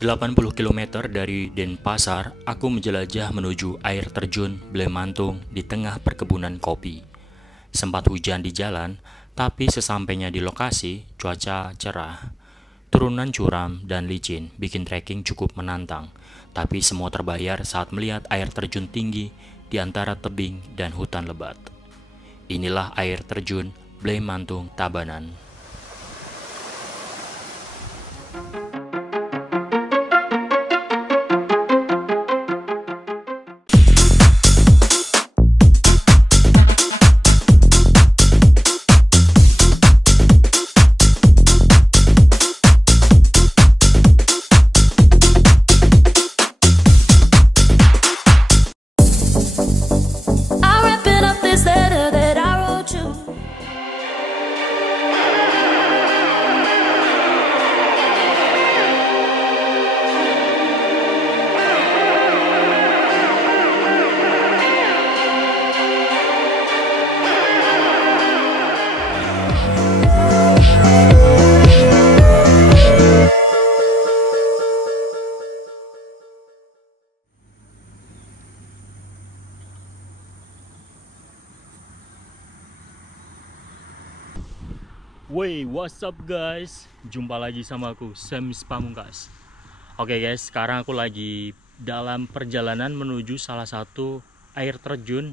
80 km dari Denpasar, aku menjelajah menuju air terjun Blemantung di tengah perkebunan kopi. Sempat hujan di jalan, tapi sesampainya di lokasi, cuaca cerah. Turunan curam dan licin bikin trekking cukup menantang, tapi semua terbayar saat melihat air terjun tinggi di antara tebing dan hutan lebat. Inilah air terjun Blemantung Tabanan. Wey, what's up guys? Jumpa lagi sama aku, Sam Pamungkas. Oke guys, sekarang aku lagi dalam perjalanan menuju salah satu air terjun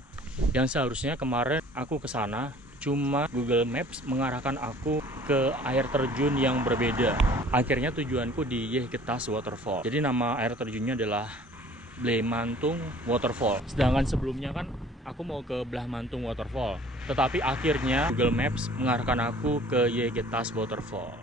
yang seharusnya kemarin aku ke sana, cuma Google Maps mengarahkan aku ke air terjun yang berbeda. Akhirnya tujuanku di Yegetas Waterfall. Jadi nama air terjunnya adalah Blemantung Waterfall. Sedangkan sebelumnya kan aku mau ke Blemantung Waterfall, tetapi akhirnya Google Maps mengarahkan aku ke Yegetas Waterfall.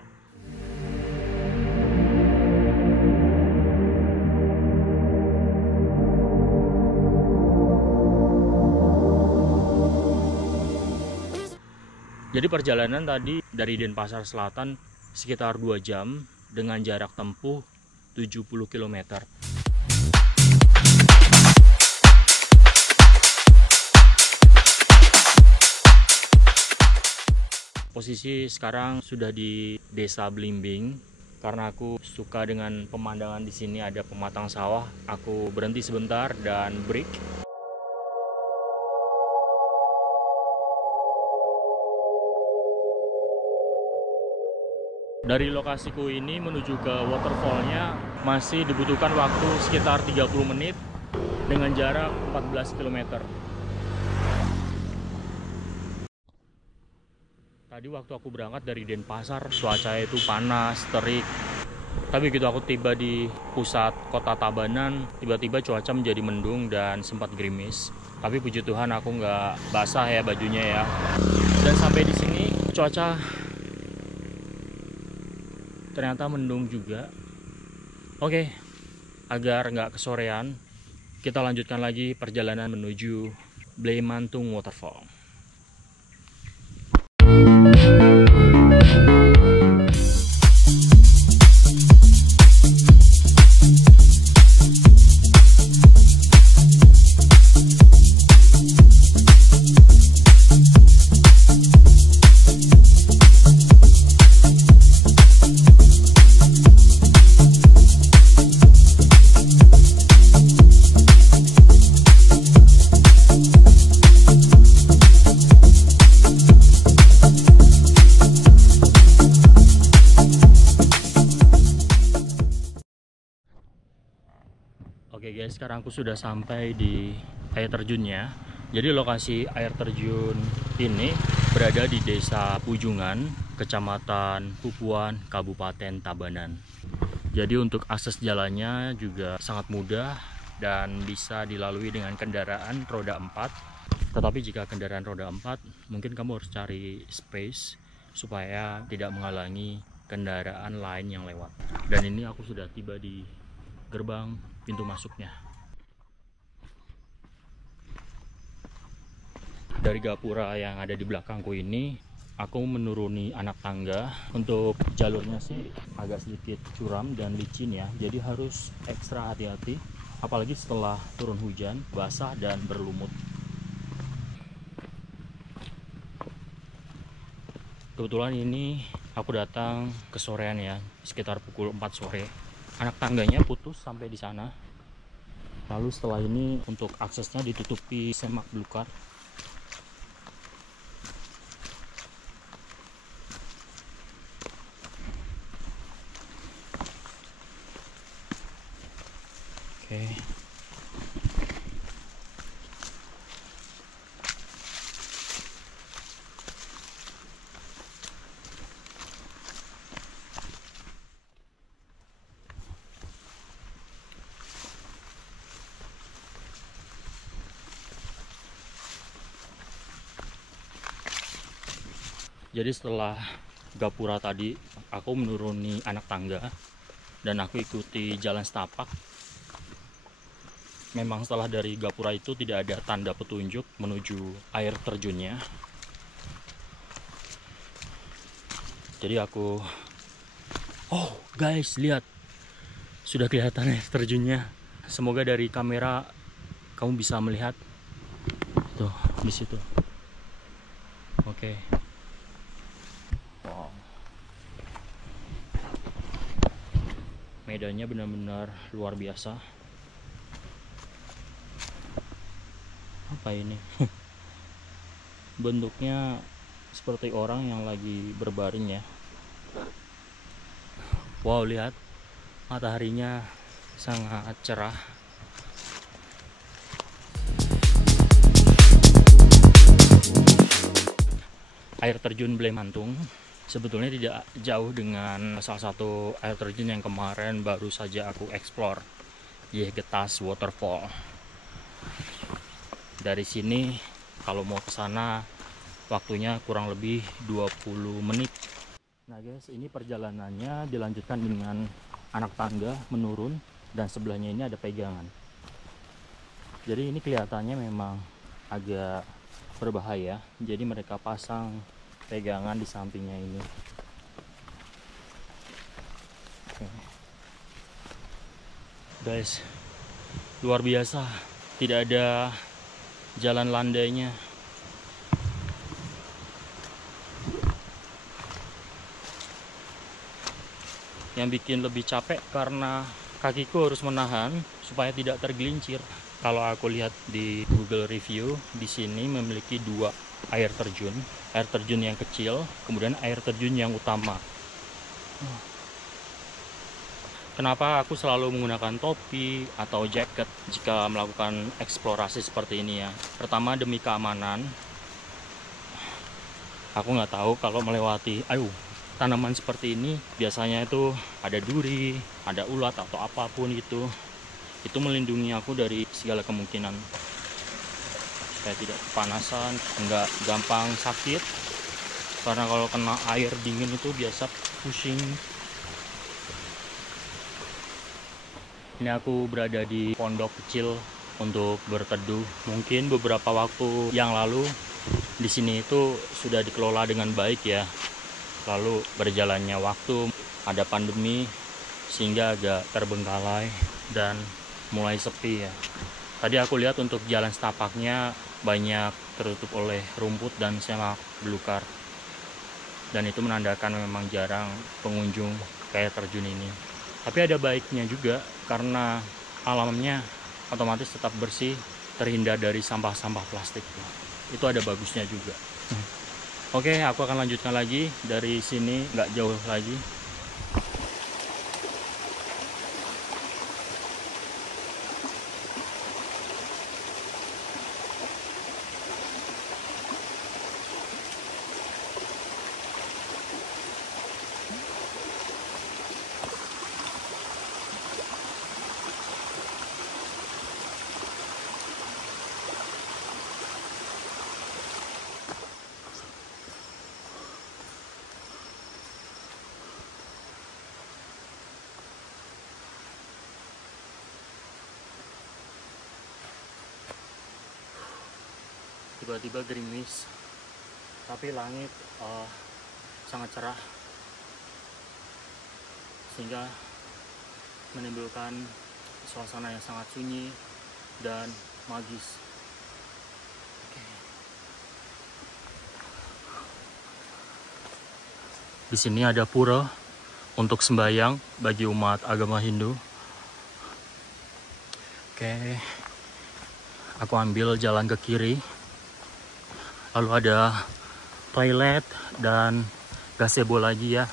Jadi perjalanan tadi dari Denpasar Selatan sekitar 2 jam dengan jarak tempuh 70 km. Posisi sekarang sudah di Desa Blimbing. Karena aku suka dengan pemandangan di sini, ada pematang sawah. Aku berhenti sebentar dan break. Dari lokasiku ini menuju ke waterfallnya masih dibutuhkan waktu sekitar 30 menit dengan jarak 14 km. Tadi waktu aku berangkat dari Denpasar, cuaca itu panas, terik. Tapi begitu aku tiba di pusat kota Tabanan, tiba-tiba cuaca menjadi mendung dan sempat gerimis. Tapi puji Tuhan aku nggak basah ya bajunya ya. Dan sampai di sini cuaca ternyata mendung juga. Oke, agar nggak kesorean, kita lanjutkan lagi perjalanan menuju Blemantung Waterfall. Oke guys, sekarang aku sudah sampai di air terjunnya. Jadi lokasi air terjun ini berada di Desa Pujungan, Kecamatan Pupuan, Kabupaten Tabanan. Jadi untuk akses jalannya juga sangat mudah dan bisa dilalui dengan kendaraan roda 4. Tetapi jika kendaraan roda 4, mungkin kamu harus cari space supaya tidak menghalangi kendaraan lain yang lewat. Dan ini aku sudah tiba di gerbang pintu masuknya. Dari gapura yang ada di belakangku ini, aku menuruni anak tangga. Untuk jalurnya sih agak sedikit curam dan licin ya, jadi harus ekstra hati-hati, apalagi setelah turun hujan, basah dan berlumut. Kebetulan ini aku datang ke sorean ya, sekitar pukul 4 sore. anak tangganya putus sampai di sana. Lalu setelah ini untuk aksesnya ditutupi semak belukar. Oke. Jadi setelah gapura tadi, aku menuruni anak tangga dan aku ikuti jalan setapak. Memang setelah dari gapura itu tidak ada tanda petunjuk menuju air terjunnya. Jadi aku, oh guys, lihat, sudah kelihatan air terjunnya. Semoga dari kamera kamu bisa melihat. Tuh, di situ. Oke. Wow. Medannya benar-benar luar biasa. Apa ini? Bentuknya seperti orang yang lagi berbaring ya. Wow, lihat, mataharinya sangat cerah. Air terjun Blemantung sebetulnya tidak jauh dengan salah satu air terjun yang kemarin baru saja aku explore, Yegetas Waterfall. Dari sini kalau mau ke sana waktunya kurang lebih 20 menit. Nah guys, ini perjalanannya dilanjutkan dengan anak tangga menurun dan sebelahnya ini ada pegangan. Jadi ini kelihatannya memang agak berbahaya. Jadi mereka pasang pegangan di sampingnya ini. Oke. Guys, luar biasa. Tidak ada jalan landainya. Yang bikin lebih capek karena kakiku harus menahan supaya tidak tergelincir. Kalau aku lihat di Google review, di sini memiliki dua air terjun yang kecil, kemudian air terjun yang utama. Kenapa aku selalu menggunakan topi atau jaket jika melakukan eksplorasi seperti ini ya? Pertama, demi keamanan. Aku nggak tahu kalau melewati tanaman seperti ini biasanya itu ada duri, ada ulat atau apapun itu melindungi aku dari segala kemungkinan. Saya tidak kepanasan, nggak gampang sakit, karena kalau kena air dingin itu biasa pusing. Ini aku berada di pondok kecil untuk berteduh. Mungkin beberapa waktu yang lalu di sini itu sudah dikelola dengan baik ya. Lalu berjalannya waktu, ada pandemi sehingga agak terbengkalai dan mulai sepi ya. Tadi aku lihat untuk jalan setapaknya banyak tertutup oleh rumput dan semak belukar. Dan itu menandakan memang jarang pengunjung kayak terjun ini. Tapi ada baiknya juga karena alamnya otomatis tetap bersih, terhindar dari sampah-sampah plastik. Itu ada bagusnya juga. Oke, aku akan lanjutkan lagi dari sini, nggak jauh lagi. Tiba-tiba gerimis, tapi langit sangat cerah sehingga menimbulkan suasana yang sangat sunyi dan magis. Di sini ada pura untuk sembahyang bagi umat agama Hindu. Oke, aku ambil jalan ke kiri. Lalu ada toilet dan gazebo lagi ya.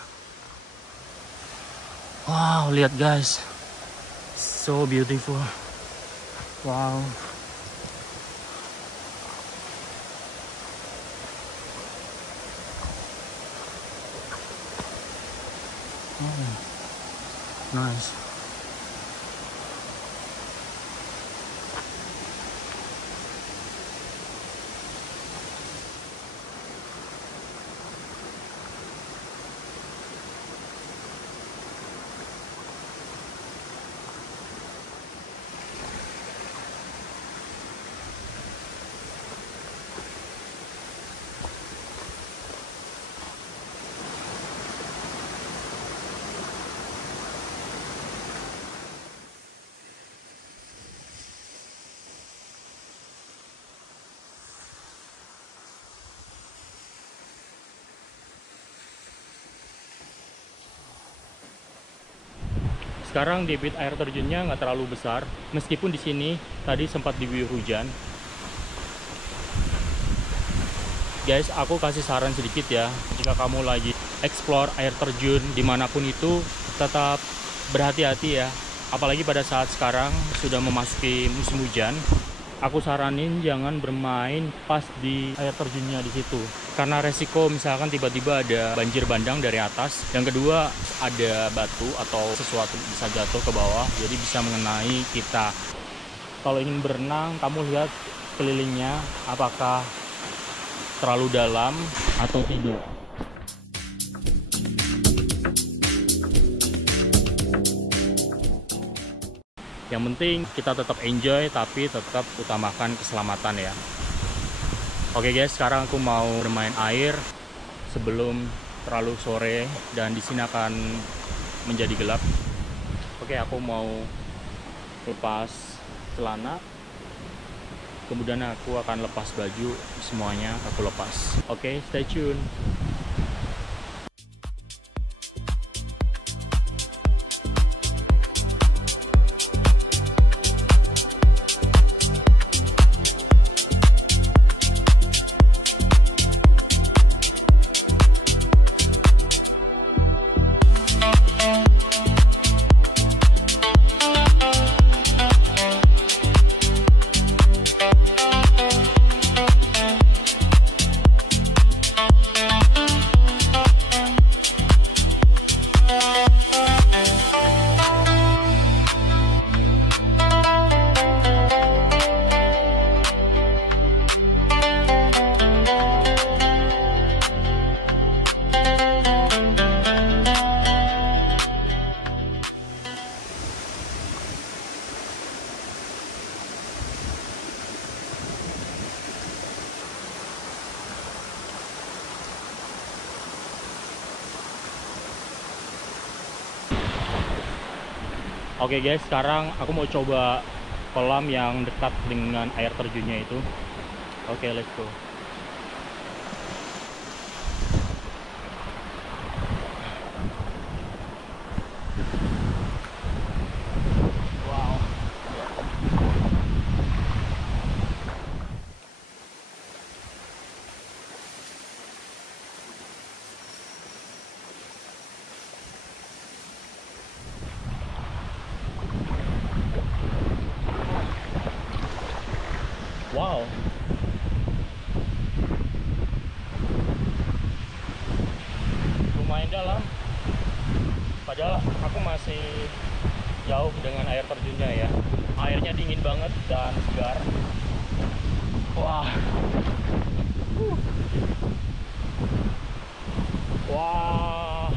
Wow, lihat guys, so beautiful. Wow. Oh, nice. Sekarang debit air terjunnya nggak terlalu besar, meskipun di sini tadi sempat diguyur hujan. Guys, aku kasih saran sedikit ya, jika kamu lagi explore air terjun dimanapun itu, tetap berhati-hati ya. Apalagi pada saat sekarang sudah memasuki musim hujan. Aku saranin jangan bermain pas di air terjunnya di situ, karena resiko misalkan tiba-tiba ada banjir bandang dari atas. Yang kedua, ada batu atau sesuatu bisa jatuh ke bawah, jadi bisa mengenai kita. Kalau ingin berenang, kamu lihat kelilingnya apakah terlalu dalam atau tidak. Yang penting kita tetap enjoy, tapi tetap utamakan keselamatan ya. Oke guys, sekarang aku mau bermain air sebelum terlalu sore dan di sini akan menjadi gelap. Oke, aku mau lepas celana, kemudian aku akan lepas baju, semuanya aku lepas. Oke, stay tune. Oke guys, sekarang aku mau coba kolam yang dekat dengan air terjunnya itu. Oke, let's go. Wow. Wow. Lumayan dalam. Padahal aku masih jauh dengan air terjunnya ya. Airnya dingin banget dan segar. Wah. Wah.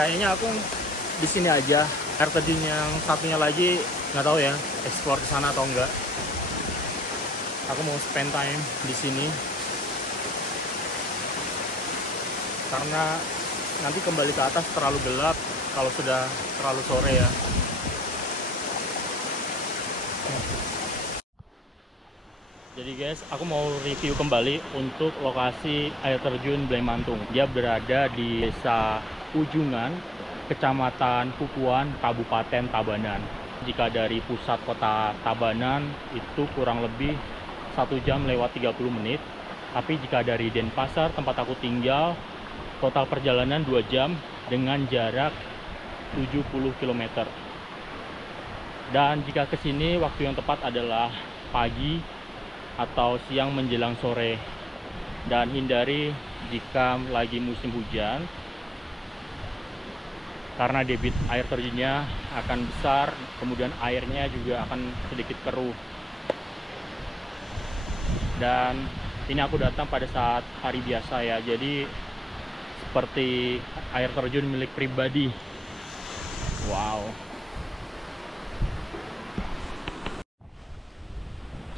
kayaknya aku di sini aja. Air terjun yang satunya lagi nggak tahu ya, explore ke sana atau enggak. Aku mau spend time di sini karena nanti kembali ke atas terlalu gelap kalau sudah terlalu sore ya. Jadi guys, aku mau review kembali untuk lokasi air terjun Blemantung. Dia berada di Desa Ujungan, Kecamatan Pupuan, Kabupaten Tabanan. Jika dari pusat kota Tabanan itu kurang lebih 1 jam lewat 30 menit. Tapi jika dari Denpasar, tempat aku tinggal, total perjalanan 2 jam dengan jarak 70 km. Dan jika ke sini, waktu yang tepat adalah pagi atau siang menjelang sore, dan hindari jika lagi musim hujan karena debit air terjunnya akan besar, kemudian airnya juga akan sedikit keruh. Dan ini aku datang pada saat hari biasa ya, jadi seperti air terjun milik pribadi. Wow.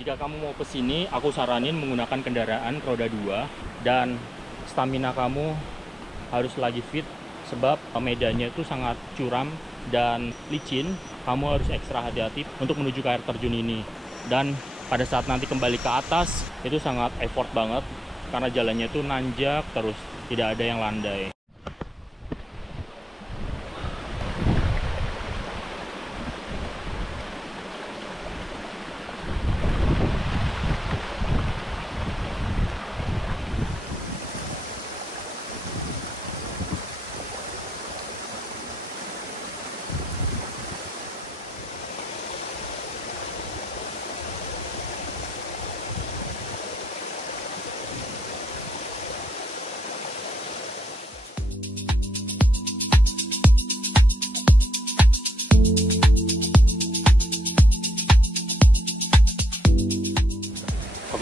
Jika kamu mau ke sini, aku saranin menggunakan kendaraan roda 2 dan stamina kamu harus lagi fit sebab medannya itu sangat curam dan licin. Kamu harus ekstra hati-hati untuk menuju ke air terjun ini. Dan pada saat nanti kembali ke atas itu sangat effort banget karena jalannya itu nanjak terus, tidak ada yang landai.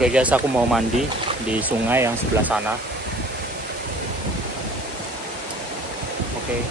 Oke guys, aku mau mandi di sungai yang sebelah sana. Oke.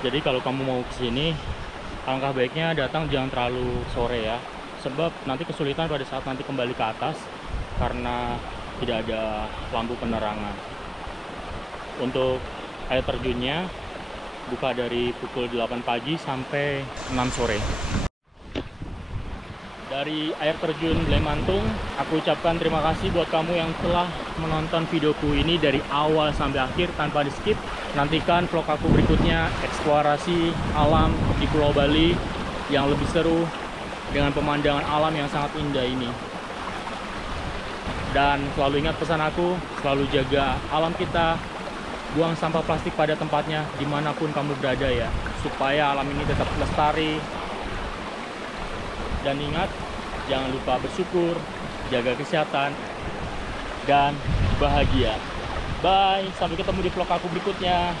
Jadi kalau kamu mau ke sini, alangkah baiknya datang jangan terlalu sore ya. Sebab nanti kesulitan pada saat nanti kembali ke atas karena tidak ada lampu penerangan. Untuk air terjunnya buka dari pukul 8 pagi sampai 6 sore. Dari air terjun Blemantung, aku ucapkan terima kasih buat kamu yang telah menonton videoku ini dari awal sampai akhir tanpa di skip. Nantikan vlog aku berikutnya, eksplorasi alam di Pulau Bali yang lebih seru dengan pemandangan alam yang sangat indah ini. Dan selalu ingat pesan aku, selalu jaga alam kita, buang sampah plastik pada tempatnya dimanapun kamu berada ya, supaya alam ini tetap lestari. Dan ingat, jangan lupa bersyukur, jaga kesehatan, dan bahagia. Bye, sampai ketemu di vlog aku berikutnya.